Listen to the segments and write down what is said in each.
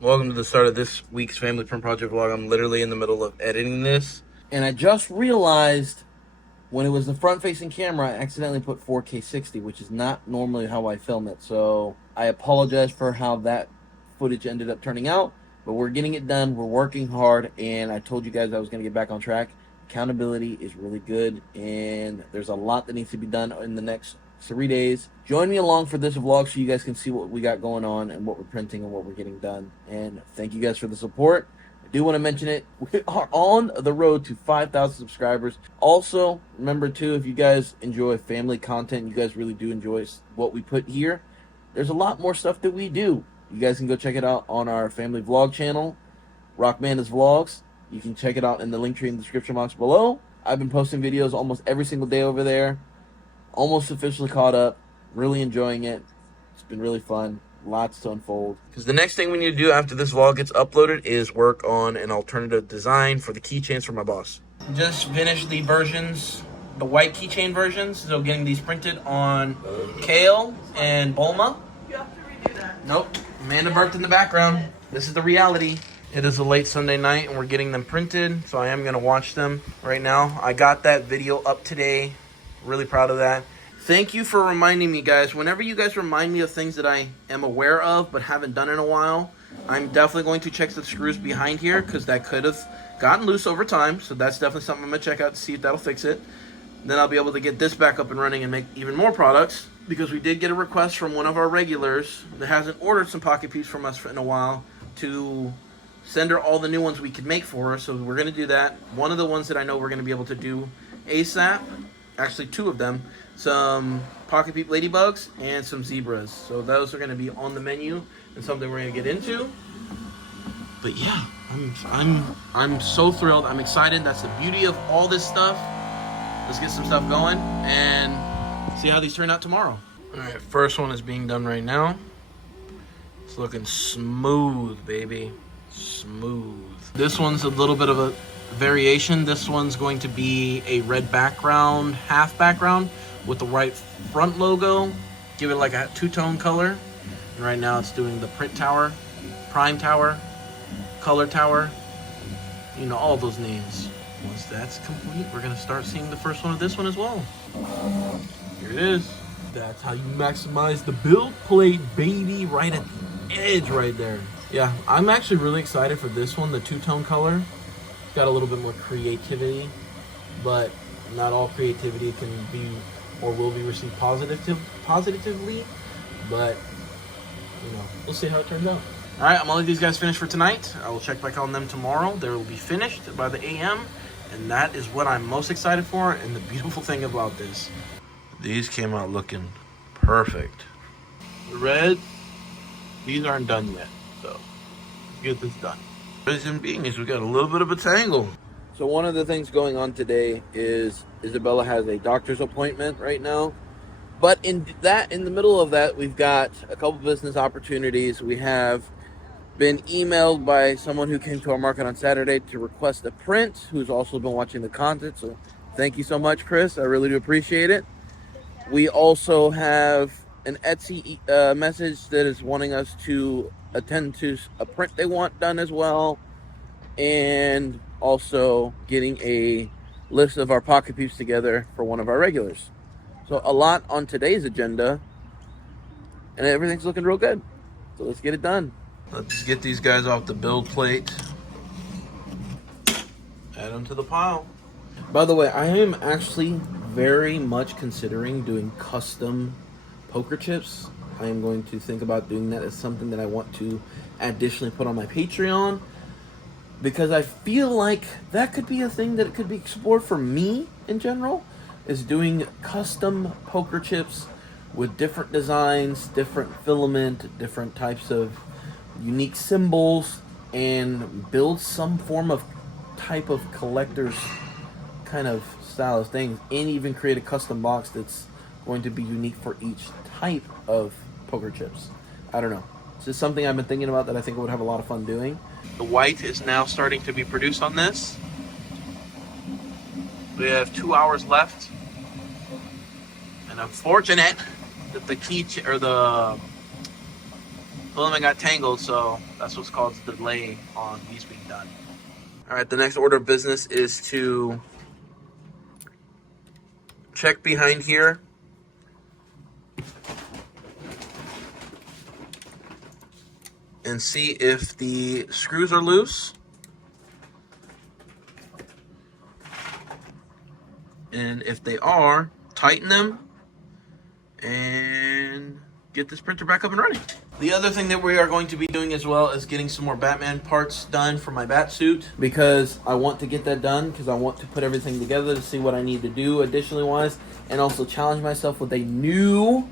Welcome to the start of this week's Family Print Project vlog. I'm literally in the middle of editing this. And I just realized when it was the front-facing camera, I accidentally put 4K 60, which is not normally how I film it. So I apologize for how that footage ended up turning out. But we're getting it done. We're working hard. And I told you guys I was going to get back on track. Accountability is really good. And there's a lot that needs to be done in the next 3 days. Join me along for this vlog so you guys can see what we got going on and what we're printing and what we're getting done. And thank you guys for the support. I do want to mention it. We are on the road to 5,000 subscribers. Also, remember too, if you guys enjoy family content, you guys really do enjoy what we put here, there's a lot more stuff that we do. You guys can go check it out on our family vlog channel, Rockmanda's Vlogs. You can check it out in the link tree in the description box below. I've been posting videos almost every single day over there. Almost officially caught up. Really enjoying it. It's been really fun. Lots to unfold. Because the next thing we need to do after this vlog gets uploaded is work on an alternative design for the keychains for my boss. Just finished the versions, the white keychain versions. So getting these printed on Kale and Bulma. You have to redo that. Nope. Amanda burped in the background. This is the reality. It is a late Sunday night and we're getting them printed. So I am going to watch them right now. I got that video up today. Really proud of that. Thank you for reminding me, guys. Whenever you guys remind me of things that I am aware of but haven't done in a while, I'm definitely going to check the screws behind here because that could have gotten loose over time. So that's definitely something I'm going to check out to see if that'll fix it. Then I'll be able to get this back up and running and make even more products because we did get a request from one of our regulars that hasn't ordered some pocket peeps from us in a while to send her all the new ones we could make for her. So we're going to do that. One of the ones that I know we're going to be able to do ASAP, actually two of them, some pocket peep ladybugs and some zebras. So those are going to be on the menu and something we're going to get into. But yeah, I'm so thrilled. I'm excited. That's the beauty of all this stuff. Let's get some stuff going and see how these turn out tomorrow. All right, first one is being done right now. It's looking smooth, baby. Smooth. This one's a little bit of a variation. This one's going to be a red background, half background with the white front logo. Give it like a two-tone color. And right now it's doing the print tower, prime tower, color tower. You know, all those names. Once that's complete, we're gonna start seeing the first one of this one as well. Here it is. That's how you maximize the build plate, baby, right at the edge right there. Yeah, I'm actually really excited for this one, the two-tone color. Got a little bit more creativity, but not all creativity can be or will be received positively, but you know, we'll see how it turns out. All right, I'm gonna let these guys finish for tonight. I will check back on them tomorrow. They will be finished by the AM, and that is what I'm most excited for. And the beautiful thing about this, these came out looking perfect. The red, these aren't done yet, so let's get this done. Reason being is we got a little bit of a tangle. So one of the things going on today is Isabella has a doctor's appointment right now. But in the middle of that, we've got a couple business opportunities. We have been emailed by someone who came to our market on Saturday to request a print, who's also been watching the content. So thank you so much, Chris. I really do appreciate it. We also have an Etsy message that is wanting us to attend to a print they want done as well, and also getting a list of our pocket peeps together for one of our regulars. So a lot on today's agenda, and everything's looking real good. So let's get it done. Let's get these guys off the build plate. Add them to the pile. By the way, I am actually very much considering doing custom poker chips. I am going to think about doing that as something that I want to additionally put on my Patreon, because I feel like that could be a thing that could be explored for me in general, is doing custom poker chips with different designs, different filament, different types of unique symbols, and build some form of type of collector's kind of style of things, and even create a custom box that's going to be unique for each type of poker chips. I don't know. It's just something I've been thinking about that I think I would have a lot of fun doing. The white is now starting to be produced on this. We have 2 hours left, and I'm fortunate that the filament got tangled, so that's what's caused the delay on these being done. All right, the next order of business is to check behind here. And see if the screws are loose. And if they are, tighten them and get this printer back up and running. The other thing that we are going to be doing as well is getting some more Batman parts done for my bat suit, because I want to get that done because I want to put everything together to see what I need to do additionally wise, and also challenge myself with a new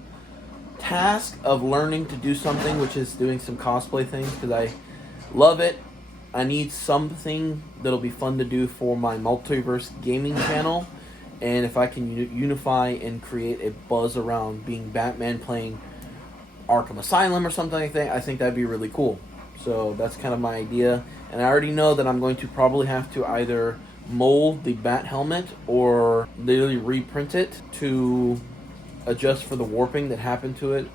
task of learning to do something, which is doing some cosplay things, because I love it. I need something that'll be fun to do for my multiverse gaming channel, and if I can unify and create a buzz around being Batman playing Arkham Asylum or something like that, I think that'd be really cool. So that's kind of my idea, and I already know that I'm going to probably have to either mold the bat helmet or literally reprint it to adjust for the warping that happened to it,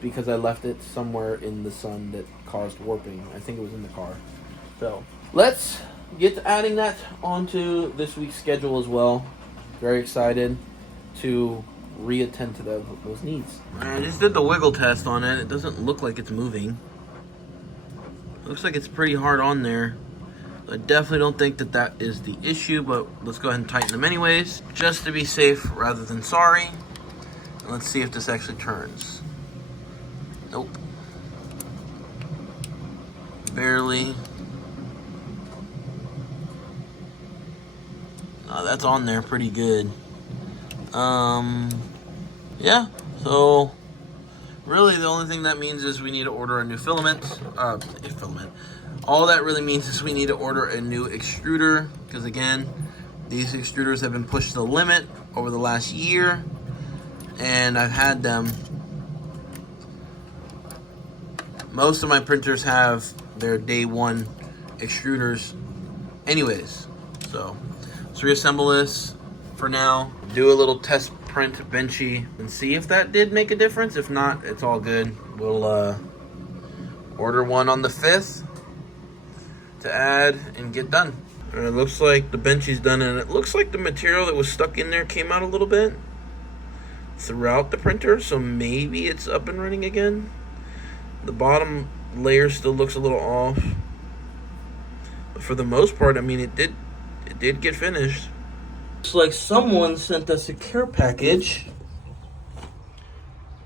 because I left it somewhere in the sun that caused warping. I think it was in the car. So let's get to adding that onto this week's schedule as well. Very excited to reattend to those needs. I just did the wiggle test on it. It doesn't look like it's moving. It looks like it's pretty hard on there. I definitely don't think that that is the issue, but let's go ahead and tighten them anyways, just to be safe rather than sorry. And let's see if this actually turns. Nope. Barely. Oh, that's on there pretty good. Yeah, so really the only thing that means is we need to order a new filament. All that really means is we need to order a new extruder, because again, these extruders have been pushed to the limit over the last year, and I've had them. Most of my printers have their day one extruders anyways. So let's reassemble this for now, do a little test print benchy, and see if that did make a difference. If not, it's all good. We'll order one on the 5th to add and get done. It looks like the benchy's done, and it looks like the material that was stuck in there came out a little bit throughout the printer, so maybe it's up and running again. The bottom layer still looks a little off, but for the most part, I mean, it did get finished. Looks like someone sent us a care package.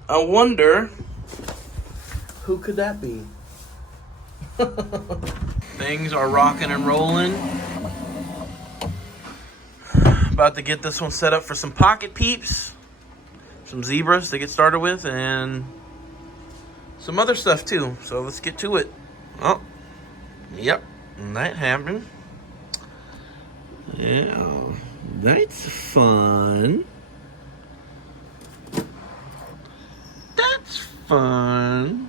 I wonder who could that be? Things are rocking and rolling. About to get this one set up for some pocket peeps, some zebras to get started with, and some other stuff too. So let's get to it. Oh, yep, that happened. Yeah, that's fun. That's fun.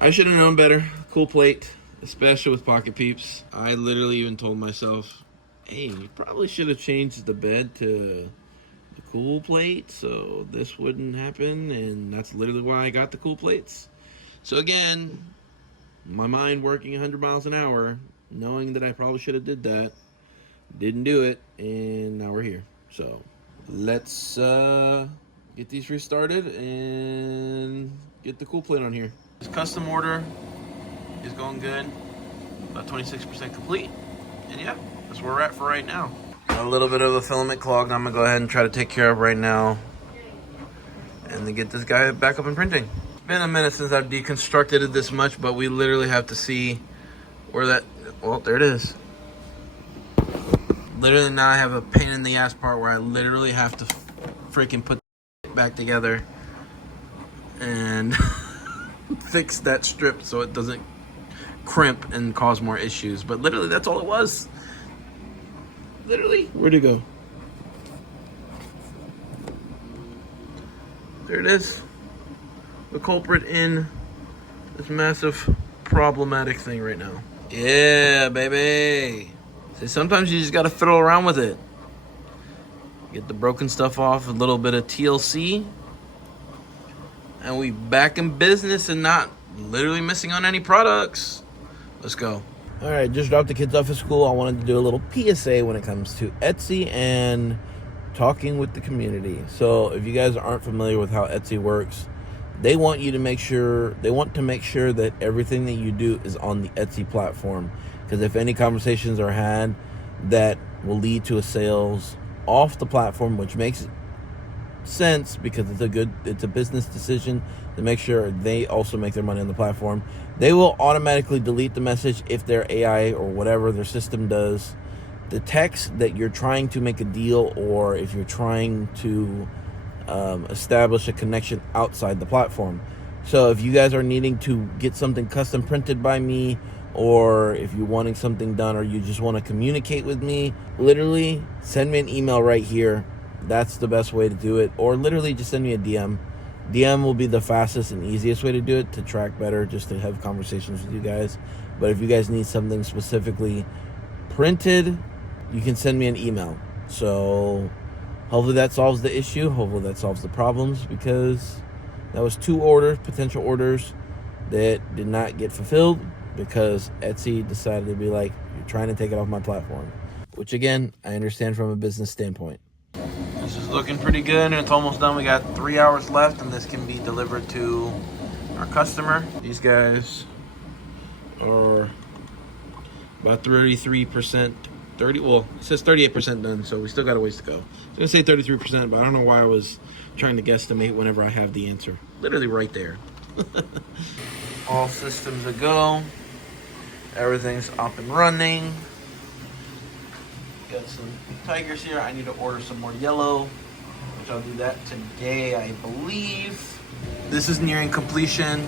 I should have known better. Cool plate, especially with pocket peeps. I literally even told myself, hey, you probably should have changed the bed to the cool plate so this wouldn't happen, and that's literally why I got the cool plates. So again, my mind working 100 miles an hour, knowing that I probably should have did that, didn't do it, and now we're here. So let's get these restarted and get the cool plate on here. This custom order is going good, about 26% complete, and yeah, that's where we're at for right now. Got a little bit of a filament clog I'm gonna go ahead and try to take care of right now, and then get this guy back up and printing. It's been a minute since I've deconstructed it this much, but we literally have to see where that, well, there it is. Literally now I have a pain in the ass part where I literally have to freaking put it back together and fix that strip so it doesn't crimp and cause more issues. But literally that's all it was. Literally, where'd it go? There it is. The culprit in this massive problematic thing right now. Yeah, baby. See, sometimes you just gotta fiddle around with it. Get the broken stuff off, a little bit of TLC, and we back in business, and not literally missing on any products. Let's go. All right, just dropped the kids off at school. I wanted to do a little PSA when it comes to Etsy and talking with the community. So if you guys aren't familiar with how Etsy works, they want to make sure that everything that you do is on the Etsy platform. Because if any conversations are had that will lead to a sales off the platform, which makes sense because it's a business decision to make sure they also make their money on the platform, they will automatically delete the message if their AI or whatever their system does detects that you're trying to make a deal, or if you're trying to establish a connection outside the platform. So if you guys are needing to get something custom printed by me, or if you're wanting something done, or you just want to communicate with me, literally send me an email right here. That's the best way to do it. Or literally just send me a DM. DM will be the fastest and easiest way to do it, to track better, just to have conversations with you guys. But if you guys need something specifically printed, you can send me an email. So hopefully that solves the issue. Hopefully that solves the problems, because that was 2 potential orders that did not get fulfilled because Etsy decided to be like, you're trying to take it off my platform. Which again, I understand from a business standpoint. This is looking pretty good and it's almost done. We got 3 hours left and this can be delivered to our customer. These guys are about 33%, well, it says 38% done, so we still got a ways to go. I was gonna say 33%, but I don't know why I was trying to guesstimate whenever I have the answer. Literally right there. All systems a go. Everything's up and running. Got some tigers here. I need to order some more yellow, which I'll do that today, I believe. This is nearing completion.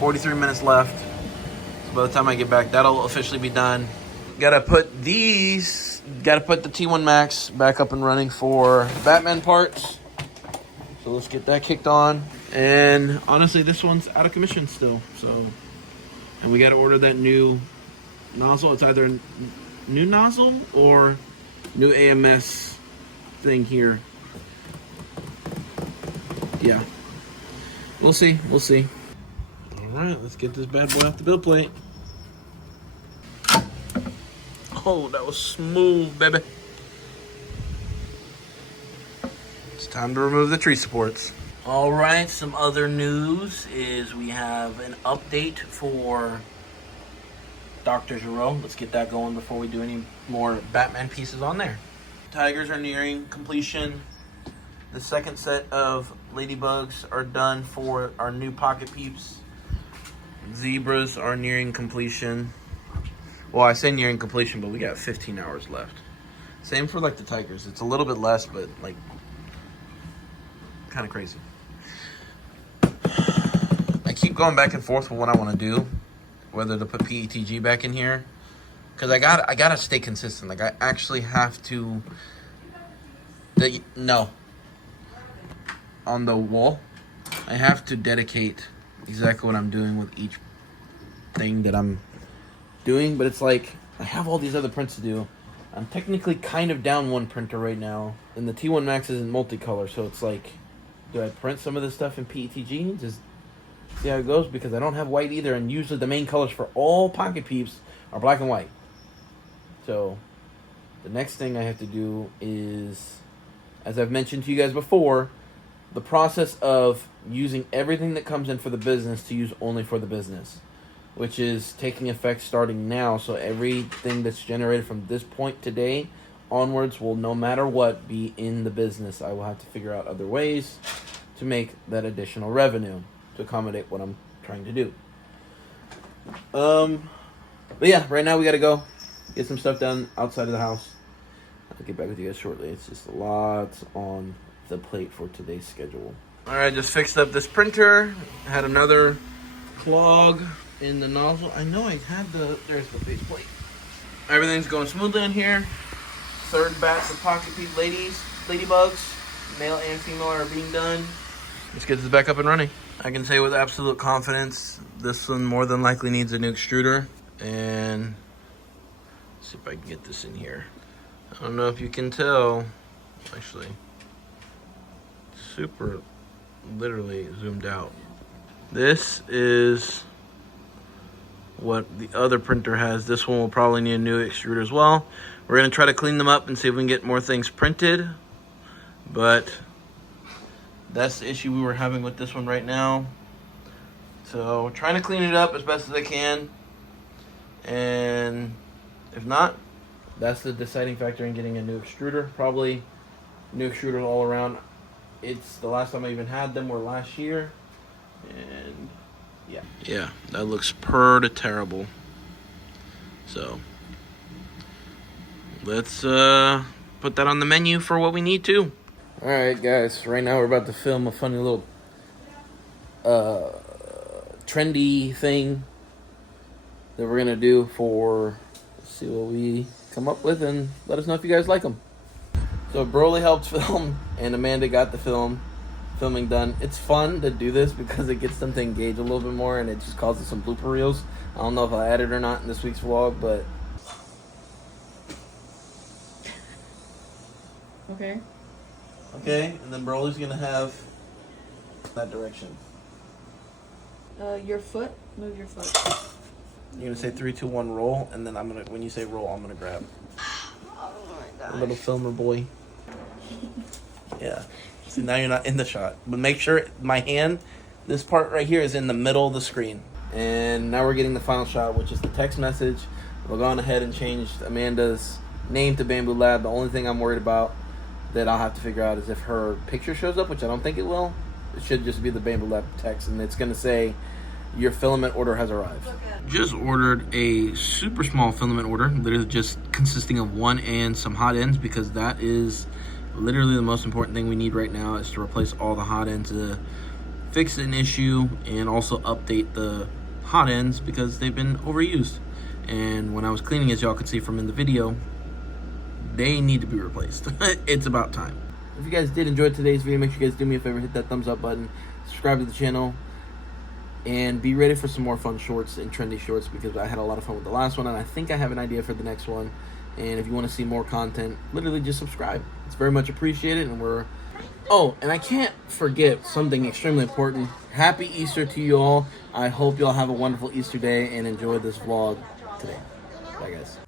43 minutes left. So by the time I get back, that'll officially be done. Gotta put the T1 Max back up and running for Batman parts. So let's get that kicked on. And honestly, this one's out of commission still. So, and we gotta order that new nozzle. It's either a new nozzle or new AMS thing here. Yeah, we'll see. All right, let's get this bad boy off the build plate. Oh, that was smooth, baby. It's time to remove the tree supports. All right, some other news is we have an update for Dr. Giro. Let's get that going before we do any more Batman pieces on there. Tigers are nearing completion. The second set of ladybugs are done for our new pocket peeps. Zebras are nearing completion. Well, I say nearing completion, but we got 15 hours left. Same for like the tigers. It's a little bit less, but like kind of crazy. I keep going back and forth with what I want to do, whether to put PETG back in here, because I gotta stay consistent. Like I actually have to. On the wall, I have to dedicate exactly what I'm doing with each thing that I'm doing, but it's like I have all these other prints to do. I'm technically kind of down one printer right now, and the T1 Max isn't multicolor, so it's like, do I print some of this stuff in PETG? Just see how it goes, because I don't have white either, and usually the main colors for all pocket peeps are black and white. So the next thing I have to do is, as I've mentioned to you guys before, the process of using everything that comes in for the business to use only for the business, which is taking effect starting now. So everything that's generated from this point today onwards will, no matter what, be in the business. I will have to figure out other ways to make that additional revenue to accommodate what I'm trying to do. But yeah, right now we got to go get some stuff done outside of the house. I'll get back with you guys shortly. It's just a lot on the plate for today's schedule. All right, just fixed up this printer. Had another clog in the nozzle. I know I had there's the base plate. Everything's going smoothly in here. Third batch of pocket peep ladybugs, male and female, are being done. Let's get this back up and running. I can say with absolute confidence, this one more than likely needs a new extruder. And let's see if I can get this in here. I don't know if you can tell, actually, super literally zoomed out. This is what the other printer has. This one will probably need a new extruder as well. We're gonna try to clean them up and see if we can get more things printed, but that's the issue we were having with this one right now. So trying to clean it up as best as I can, and if not, that's the deciding factor in getting a new extruder. Probably new extruders all around. It's the last time I even had them were last year, and yeah, that looks pretty terrible. So let's put that on the menu for what we need to. All right, guys. Right now we're about to film a funny little trendy thing that we're gonna do for. See what we come up with and let us know if you guys like them. So Broly helped film and Amanda got the filming done. It's fun to do this because it gets them to engage a little bit more, and it just causes some blooper reels. I don't know if I added or not in this week's vlog, but okay. And then Broly's gonna have that direction. Your foot. Move your foot. You're gonna say 3, 2, 1, roll, and then when you say roll, I'm gonna grab. Oh my gosh. A little filmer boy. Yeah. See, now you're not in the shot, but make sure my hand, this part right here, is in the middle of the screen. And now we're getting the final shot, which is the text message. We've gone ahead and changed Amanda's name to Bamboo Lab. The only thing I'm worried about that I'll have to figure out is if her picture shows up, which I don't think it will. It should just be the Bamboo Lab text, and it's gonna say your filament order has arrived. Just ordered a super small filament order, literally just consisting of one and some hot ends, because that is literally the most important thing we need right now, is to replace all the hot ends to fix an issue and also update the hot ends because they've been overused. And when I was cleaning, as y'all could see from in the video, they need to be replaced. It's about time. If you guys did enjoy today's video, make sure you guys do me a favor, hit that thumbs up button, subscribe to the channel, and be ready for some more fun shorts and trendy shorts, because I had a lot of fun with the last one, and I think I have an idea for the next one. And if you want to see more content, literally just subscribe. It's very much appreciated, and we're... Oh, and I can't forget something extremely important. Happy Easter to you all. I hope you all have a wonderful Easter day and enjoy this vlog today. Bye, guys.